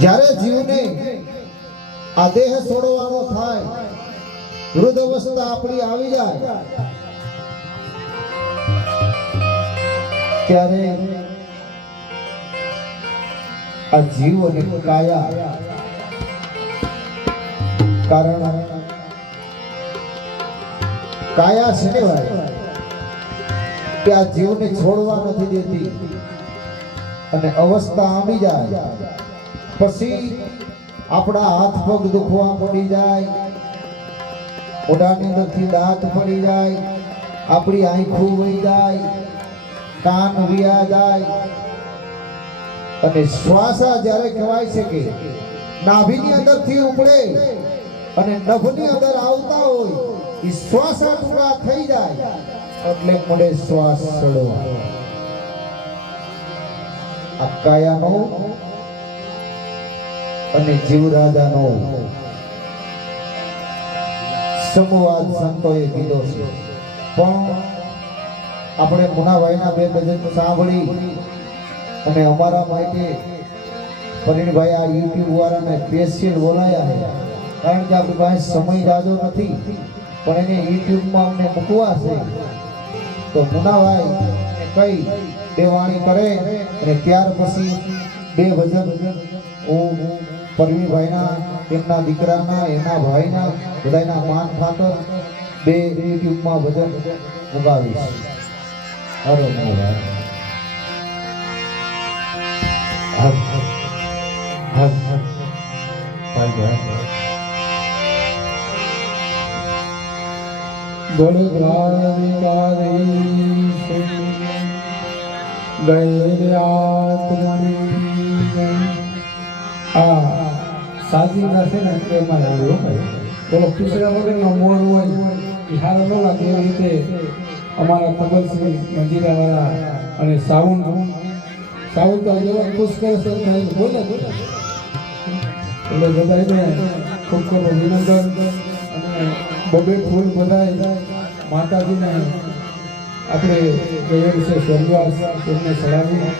જ્યારે જીવને આ દેહ છોડવાનો થાય વૃદ્ધ અવસ્થા આપણી આવી જાય, ત્યારે આ જીવ અને કાયા. કારણ કાયા છે ભાઈ? કે આ જીવને છોડવા નથી દેતી. અને અવસ્થા આવી જાય. પછી આપણા હાથ પગ દુખવા પડી જાય, મોઢાની અંદરથી દાંત પડી જાય, આપણી આંખો વહી જાય, કાન વિયા જાય. અને શ્વાસા જ્યારે કહેવાય છે કે નાભીની અંદરથી ઉપડે અને નભની અંદર આવતા હોય, એ શ્વાસા પૂરા થઈ જાય, એટલે મને શ્વાસ ચડવા આ કાયાનો અને જીવરાજાનો સંવાદ સંતોએ કીધો છે. પણ આપણે મુનાભાઈના બે ભજન સાંભળી અને અમારા માટે પરિણભાઈ આ યુટ્યુબ વાળાને સ્પેશિયલ બોલાયા છે. કારણ કે આપણી પાસે સમય જાજો નથી, પણ એને યુટ્યુબમાં અમને મૂકવા છે. તો મુનાભાઈ કઈ બે વાણી કરે અને ત્યાર પછી બે ભજન હું પરવીભાઈના એમના દીકરાના, એના ભાઈના, બધાના માન ખાતર બે યુટ્યુબમાં ભજન ઉગાવીશ. હર ભાઈ ભાઈ આ સાદી છે ને, તે એમાં આવ્યો ભાઈ પેલો પીસડા વગરનો મોર હોય એ હારો ન લાગે એવી રીતે અમારા કબલસિંહ મંજીરાવાળા અને સાવન સાવન તો જેવા ખુશ કરે છે બોલે બોલે. એટલે બધાને ખૂબ ખૂબ અભિનંદન અને બબે ફૂલ બધાય માતાજીને આપણે કહીએ છે સ્વર્ગવાસ તેમને સલામી.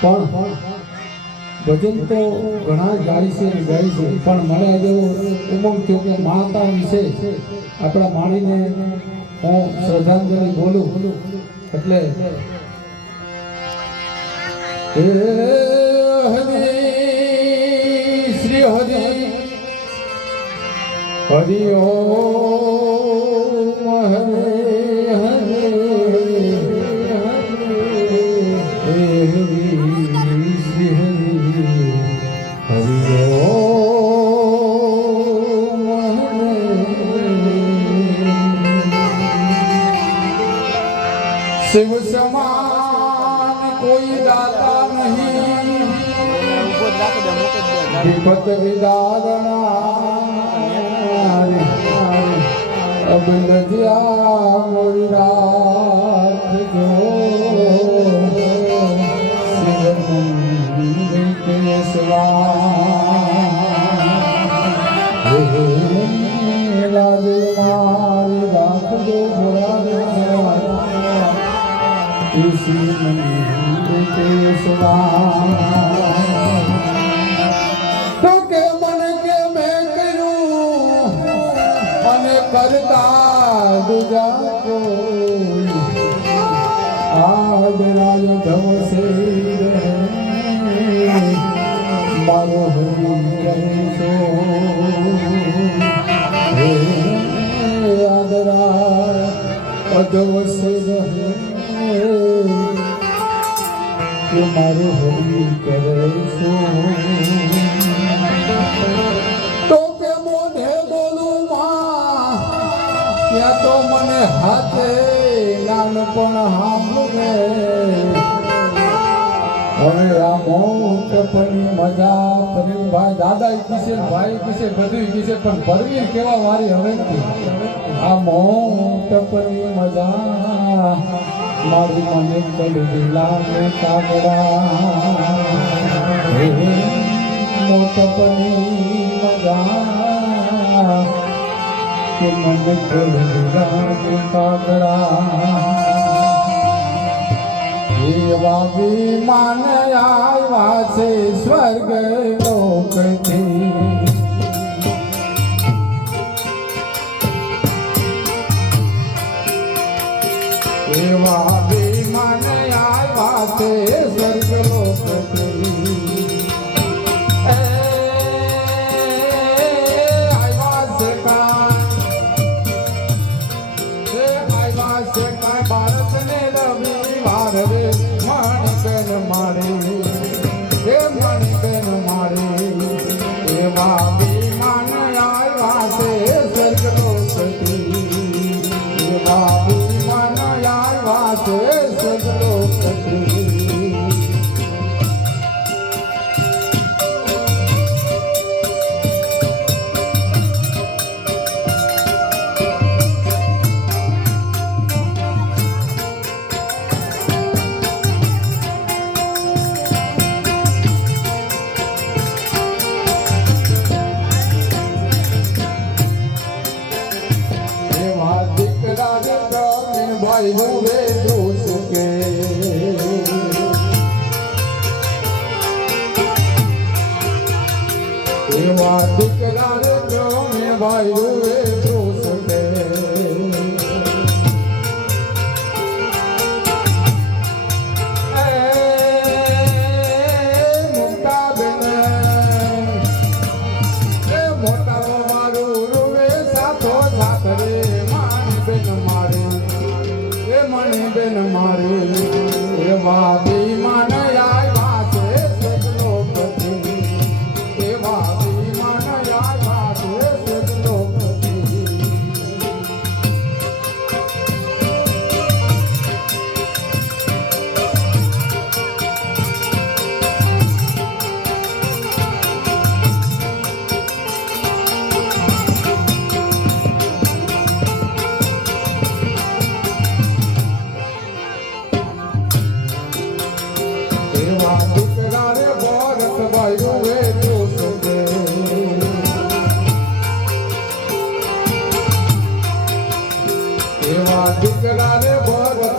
પણ ભજન તો ઘણા ગાય છે ગાય છે. પણ મને આજે ઉમંગ થયો કે માતા વિશે આપણા માણીને હું શ્રદ્ધાંજલિ બોલું. એટલે હરિ, શ્રી હરિ હરિ ઓમ શિવ સમાન કોઈ દાતા નહીં. વિપત વિદારણા. અબલજ્યા મોરી રાખજો શિવ લાજ મારી રાખજો કરતા દુજા આજ રાજ ધમસે મારો હું કહે છો. કે મારું હરી કરે તો કે મોઢે બોલું ત્યાં તો મને હાથે નાનપણ સાંભળે. હવે આ મોટપણની મજા પરવીન ભાઈ, દાદા કીશે ભાઈ કીશે બધું કીશે પણ પરવીન કેવા મારી હવે આ મોટપણની મજા મારી મને ચડી લાગે કાગડા. હે મોટપણની મજા કે મને ચડી લાગે કાગડા. એવા વિમાન આવ્યા છે સ્વર્ગ સેવા બેમાન આવ્યા છે એવા દીકરા રે ભાઈ રે દીકરાને ભરત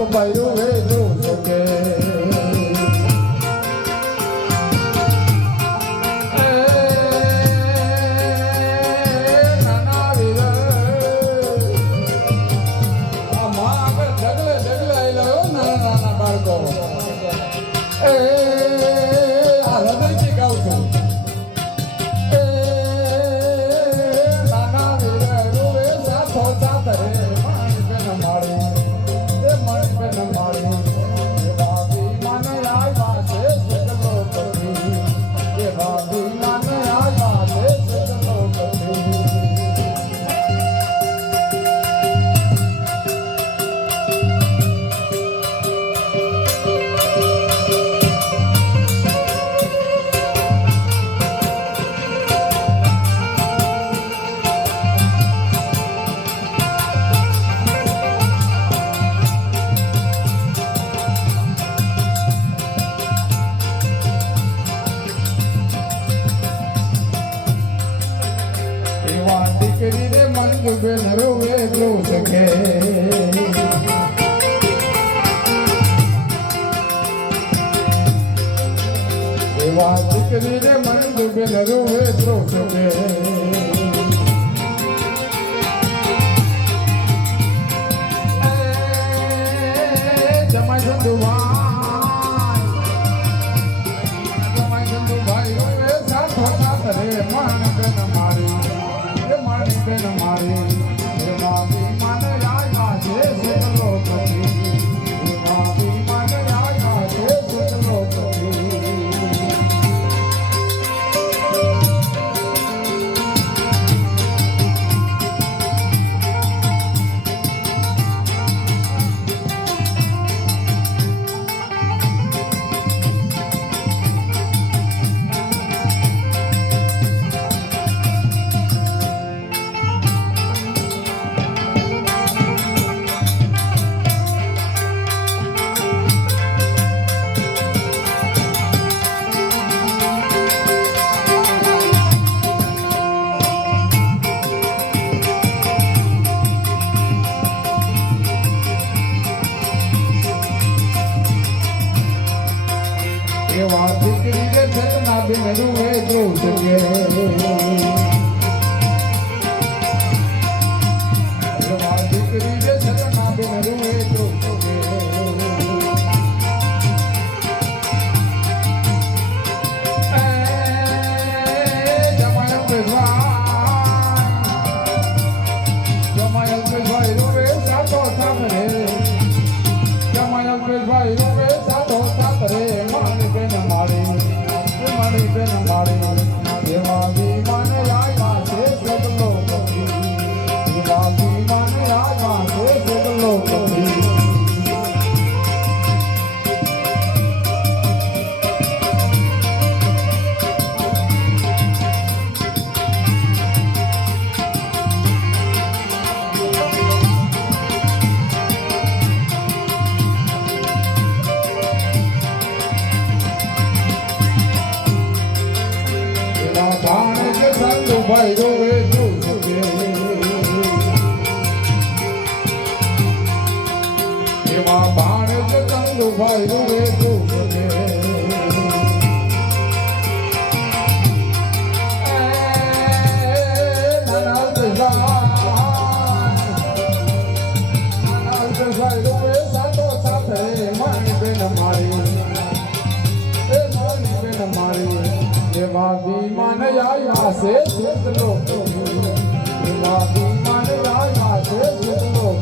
compadre, güey. Been don't way to me. અંગે ધર્મના બિન રૂએ જોઉં શકે Hare ભાઈ રે જેટલો મારી મારે રાજા જેટલો